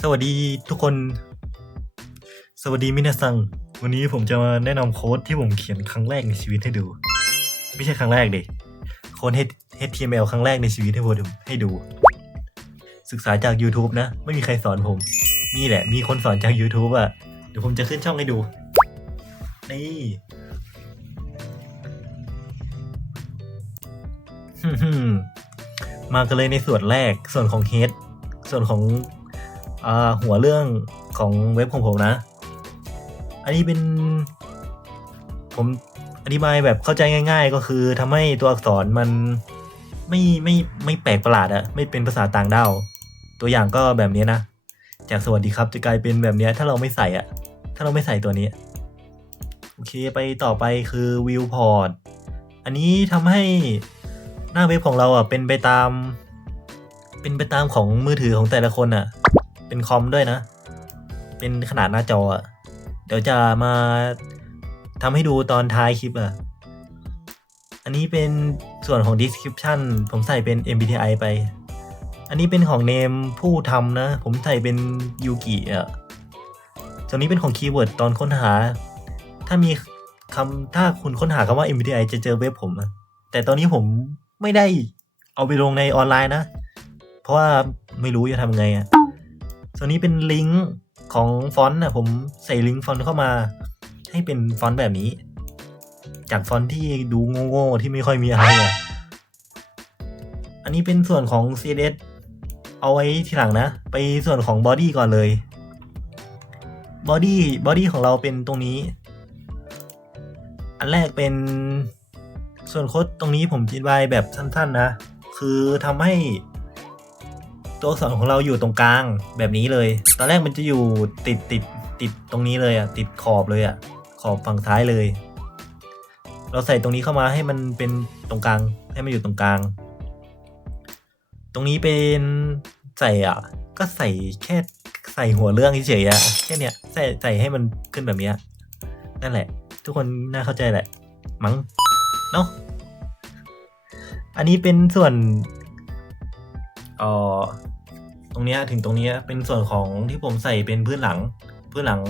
สวัสดีทุกคน สวัสดีมินาซัง วันนี้ผมจะมาแนะนำโค้ดที่ผมเขียนครั้งแรกในชีวิตให้ดู ไม่ใช่ครั้งแรกดิโค้ด HTML ครั้งแรกในชีวิตให้ผมให้ดู ศึกษาจาก YouTube นะ ไม่มีใครสอนผม นี่แหละ มีคนสอนจาก YouTube อะ เดี๋ยวผมจะขึ้นช่องให้ดู นี่มากันเลยในส่วนแรกส่วนของเฮด ส่วนของอหัวเรื่องของเว็บของผมนะ อันนี้เป็น ผมอธิบายแบบเข้าใจง่าย ๆ ก็คือทำให้ตัวอักษรมันไม่ไม่ไม่แปลกประหลาดอะไม่เป็นภาษาต่างด้าวตัวอย่างก็แบบนี้นะ จากสวัสดีครับจะกลายเป็นแบบนี้ถ้าเราไม่ใส่อะถ้าเราไม่ใส่ตัวนี้ โอเคไปต่อไปคือ viewport อันนี้ทำให้หน้าเว็บของเราอะเป็นไปตาม เป็นไปตามของมือถือของแต่ละคนอะ เป็นคอมด้วยนะ เป็นขนาดหน้าจออะ เดี๋ยวจะมาทำให้ดูตอนท้ายคลิปอะ อันนี้เป็นส่วนของ description ผมใส่เป็น MBTI ไป อันนี้เป็นของเนมผู้ทำนะ ผมใส่เป็นยูกิอะส่วนนี้เป็นของคีย์เวิร์ดตอนค้นหา ถ้ามีคำถ้าคุณค้นหาคำว่า MBTI จะเจอเว็บผมอะแต่ตอนนี้ผมไม่ได้เอาไปลงในออนไลน์นะ เพราะว่าไม่รู้จะทำไงอะส่วนนี้เป็นลิงก์ของฟอนต์นะผมใส่ลิงก์ฟอนต์เข้ามา ให้เป็นฟอนต์แบบนี้ จากฟอนต์ที่ดูโง่ๆที่ไม่ค่อยมีอะไรอะอันนี้เป็นส่วนของ CSS เอาไว้ทีหลังนะ ไปส่วนของบอดี้ก่อนเลยบอดี้บอดี้ของเราเป็นตรงนี้ อันแรกเป็นส่วนโค้ดตรงนี้ผมจิดไว้แบบสั้นๆนะ คือทำให้ ตัวอักษรของเราอยู่ตรงกลางแบบนี้เลย ตอนแรกมันจะอยู่ติดติดติดตรงนี้เลยอะติดขอบเลยอะขอบฝั่งซ้ายเลย เราใส่ตรงนี้เข้ามาให้มันเป็นตรงกลางให้มันอยู่ตรงกลาง ตรงนี้เป็นใส่อะ ก็ใส่แค่ใส่หัวเรื่องเฉยๆอะแค่เนี้ยใส่ใส่ให้มันขึ้นแบบเนี้ยนั่นแหละ ทุกคนน่าเข้าใจแหละ มั้งเนาะอันนี้เป็นส่วนเอ่อ ตรงนี้ถึงตรงนี้เป็นส่วนของที่ผมใส่เป็นพื้นหลัง พื้นหลัง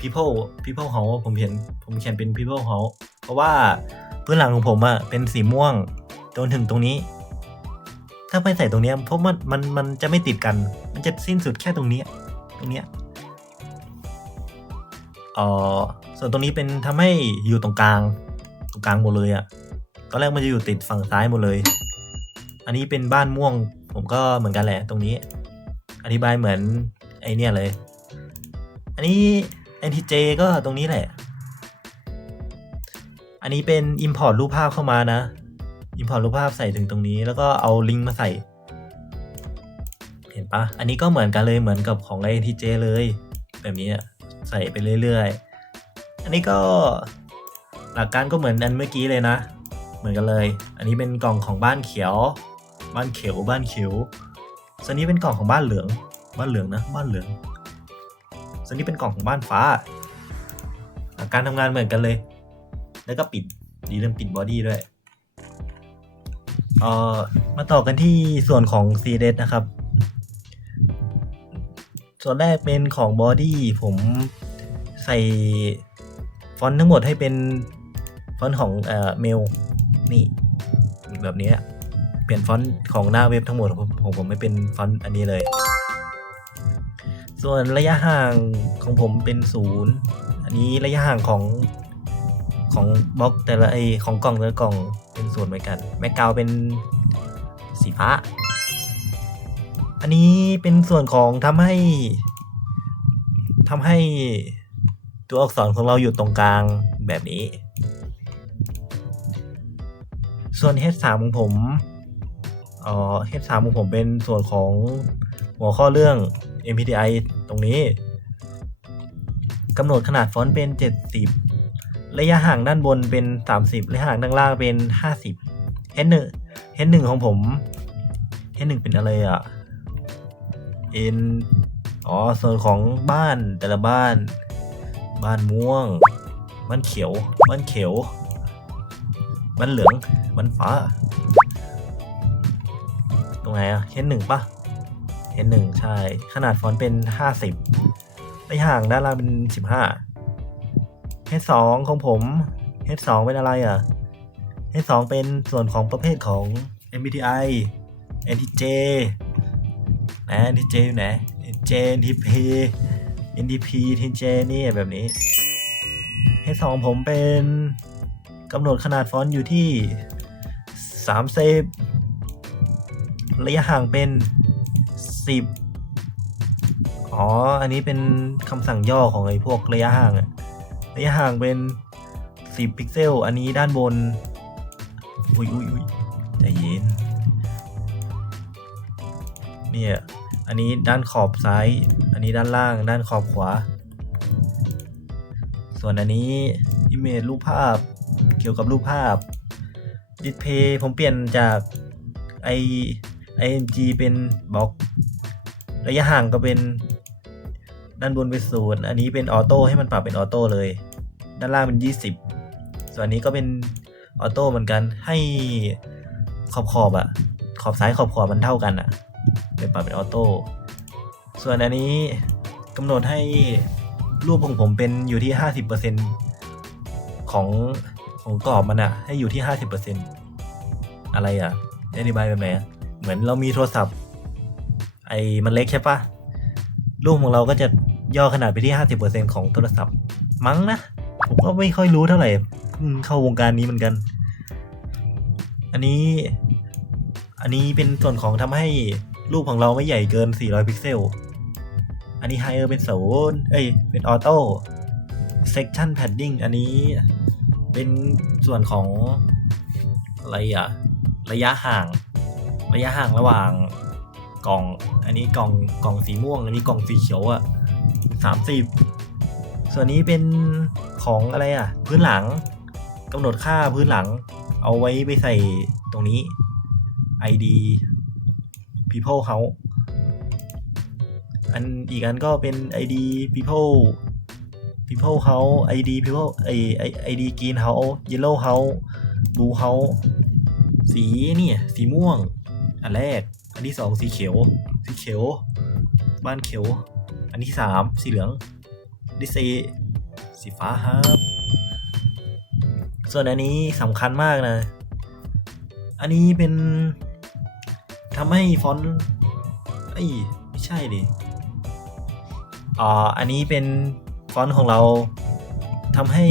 people people house ผมเขียนผมเขียนเป็น people house เพราะว่าพื้นหลังของผมอะเป็นสีม่วงจนถึงตรงนี้ ถ้าไม่ใส่ตรงนี้เพราะมันมันมันจะไม่ติดกัน มันจะสิ้นสุดแค่ตรงนี้ ตรงนี้เออส่วนตรงนี้เป็นทำให้อยู่ตรงกลาง ตรงกลางหมดเลยอะตอนแรกมันจะอยู่ติดฝั่งซ้ายหมดเลย อันนี้เป็นบ้านม่วง ผมก็เหมือนกันแหละตรงนี้ อธิบายเหมือนไอเนี่ยเลย อันนี้ NTJ ก็ตรงนี้แหละ อันนี้เป็น Import รูปภาพเข้ามานะ Import รูปภาพใส่ถึงตรงนี้ แล้วก็เอาลิงก์มาใส่ เห็นปะอันนี้ก็เหมือนกันเลยเหมือนกับของ NTJ เลย แบบนี้ใส่ไปเรื่อยๆ อันนี้ก็หลักการก็เหมือนอันเมื่อกี้เลยนะ เหมือนกันเลย อันนี้เป็นกล่องของบ้านเขียว บ้านเขียวบ้านเขียวส่วนนี้เป็นกล่องของบ้านเหลือง บ้านเหลืองนะ บ้านเหลืองส่วนนี้เป็นกล่องของบ้านฟ้าหลัการทำงานเหมือนกันเลย แล้วก็ปิด ดีเริ่มปิดบอดี้ด้วย เอ่อ มาต่อกันที่ส่วนของ c d นะครับ ส่วนแรกเป็นของบอดี้ผมใส่ฟอนต์ทั้งหมดให้เป็นฟอนต์ของเอ่อเมล นี่แบบนี้อะ เปลี่ยนฟอนต์ของหน้าเว็บทั้งหมดของผมผมไม่เป็นฟอนต์อันนี้เลย ส่วนระยะห่างของผมเป็นศูนย์อันนี้ระยะห่างของของบล็อกแต่ละไอของกล่องแต่ละกล่องเป็นศูนย์เหมือนกันแม็กกาวเป็นสีฟ้า อันนี้เป็นส่วนของทำให้ทำให้ตัวอักษรของเราอยู่ตรงกลางแบบนี้ ส่วน H3 ของผม เอ่อ H3 ของผมเป็นส่วนของหัวข้อเรื่อง MPTI ตรงนี้กำหนดขนาดฟอนต์เป็น 70 ระยะห่างด้านบนเป็น 30 ระยะห่างด้านล่างเป็น 50 H1 H1 ของผม H1 เป็นอะไรอะ N อ๋อ ส่วนของบ้านแต่ละบ้าน บ้านม่วง บ้านเขียว บ้านเขียว บ้านเหลือง บ้านฟ้า รงไหนอะเช่นหนึ่งปะ H1 ใช่ ขนาดฟอนต์เป็น50ระยะห่างด้านล่างเป็น15 H2 ของผม H2 เป็นอะไรอะ H2 เป็นส่วนของประเภทของ MBTI NTJ นะ NTJ อยู่ไหน NTJ NTP NTP TJ นี่แบบนี้ H2 ผมเป็นกำหนดขนาดฟอนต์อยู่ที่3เซฟ ระยะห่างเป็น 10 อ๋อ อันนี้เป็นคำสั่งย่อของไอ้พวกระยะห่างอะระยะห่างเป็น 10 พิกเซล อันนี้ด้านบน อุ้ยอุ้ยอุ้ยใจเย็น เนี่ย อันนี้ด้านขอบซ้าย อันนี้ด้านล่าง ด้านขอบขวา ส่วนอันนี้ image รูปภาพ เกี่ยวกับรูปภาพ display ผมเปลี่ยนจาก i img เป็นบล็อก ระยะห่างก็เป็น ด้านบนเป็นศูนย์อันนี้เป็นออโต้ให้มันปรับเป็นออโต้เลย ด้านล่างเป็น 20 ส่วนนนี้ก็เป็นออโต้เหมือนกันให้ขอบขอบอะขอบซ้ายขอบขวามันเท่ากันอะเป็นปรับเป็นออโต้ส่วนอันนี้กำหนดให้รูปของผมเป็นอยู่ที่ 50%ของของกรอบมันอะให้อยู่ที่ 50%อะไรอะอธิบายแบบไหนอะ เหมือนเรามีโทรศัพท์ ไอ้มันเล็กใช่ปะรูปของเราก็จะย่อขนาดไปที่ 50%ของโทรศัพท์ มั้งนะ ผมก็ไม่ค่อยรู้เท่าไหร่เพิ่งเข้าวงการนี้เหมือนกัน อันนี้ อันนี้เป็นส่วนของทำให้รูปของเราไม่ใหญ่เกิน 400 พิกเซล อันนี้ไฮเออร์เป็นศูนย์เอ้ย เป็นออโต้ section padding อันนี้เป็นส่วนของอะไรอะระยะห่าง ระยะห่างระหว่างกล่อง อันนี้กล่องกล่องสีม่วงอันนี้กล่องสีเขียวอะสามสิบส่วนนี้เป็นของอะไรอะพื้นหลังกำหนดค่าพื้นหลัง เอาไว้ไปใส่ตรงนี้ ID people house อันอีกอันก็เป็น ID people people house ID people ไอไอ ID green house yellow house blue house สีนี่สีม่วง อันแรก อันที่สองสีเขียว สีเขียว บ้านเขียว อันที่สามสีเหลืองอันที่สี่สีฟ้าครับ ส่วนอันนี้สำคัญมากนะ อันนี้เป็นทำให้ฟอนต์เอ้ไม่ใช่ดิอ่าอันนี้เป็นฟอนต์ของเราทำให้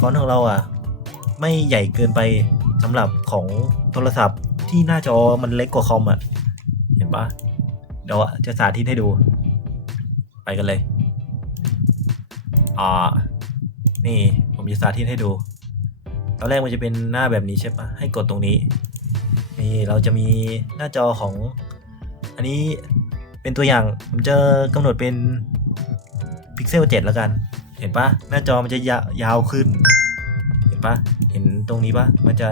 ฟอนต์ของเราอะ ไม่ใหญ่เกินไปสำหรับของโทรศัพท์ ที่หน้าจอมันเล็กกว่าคอมอะ เห็นปะเดี๋ยวจะสาธิตให้ดู ไปกันเลย อ่า นี่ผมจะสาธิตให้ดู ตอนแรกมันจะเป็นหน้าแบบนี้ใช่ปะให้กดตรงนี้ นี่เราจะมีหน้าจอของ อันนี้เป็นตัวอย่าง ผมจะกำหนดเป็นพิกเซล7แล้วกัน เห็นปะหน้าจอมันจะยายาวขึ้น เห็นปะเห็นตรงนี้ปะมันจะ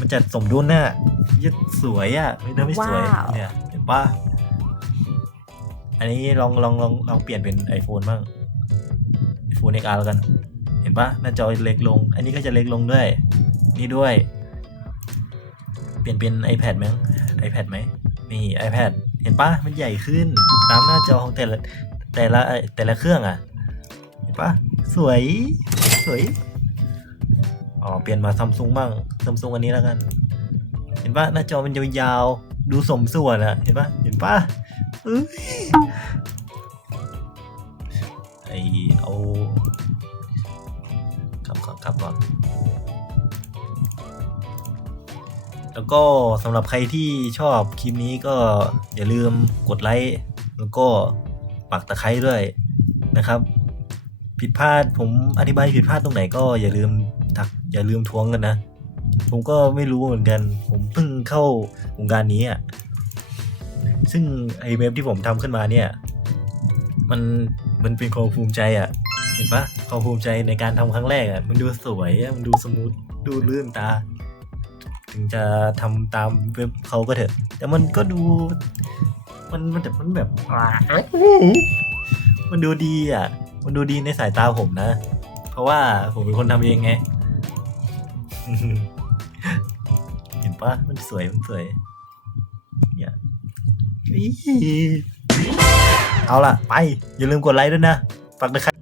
มันจะสมดุลน่ะ ยึดสวยอะไม่ได้ไม่สวยว้าวเนี่ยเห็นปะอันนี้ลองลองลองลองเปลี่ยนเป็น iPhone บ้าง iPhone XR แล้วกัน เห็นปะหน้าจอเล็กลง อันนี้ก็จะเล็กลงด้วย นี่ด้วย เปลี่ยนเป็น iPad ไหม iPad ไหมนี่ iPad เห็นปะมันใหญ่ขึ้น ตามหน้าจอของแต่ละแต่ละแต่ละเครื่องอะ เห็นปะสวย สวย อ๋อ เปลี่ยนมาซัมซุงบ้างซัมซุงอันนี้แล้วกันเห็นปะหน้าจอมันยาวๆ ดูสมส่วนอะเห็นปะเห็นปะไอเอาขับก่อนขับก่อนแล้วก็สำหรับใครที่ชอบคลิปนี้ก็อย่าลืมกดไลค์ แล้วก็ปักตะไคร้ด้วยนะครับ ผิดพลาดผมอธิบายผิดพลาดตรงไหนก็อย่าลืมทักอย่าลืมทวงกันนะ ผมก็ไม่รู้เหมือนกัน ผมเพิ่งเข้าวงการนี้อะซึ่งไอเว็บที่ผมทำขึ้นมาเนี่ย มันมันเป็นความภูมิใจอะ เห็นปะความภูมิใจในการทำครั้งแรกอะ มันดูสวยอะมันดูสมูทดูลื่นตา ถึงจะทำตามเว็บเขาก็เถอะ แต่มันก็ดู มันมันแต่มันแบบมันดูดีอะ มันดูดีในสายตาผมนะ เพราะว่าผมเป็นคนทำเองไง ปะมันสวยมันสวยเนี่ยอี๋เอาล่ะ ไป อย่าลืมกดไลค์ด้วยนะฝากด้วยครับ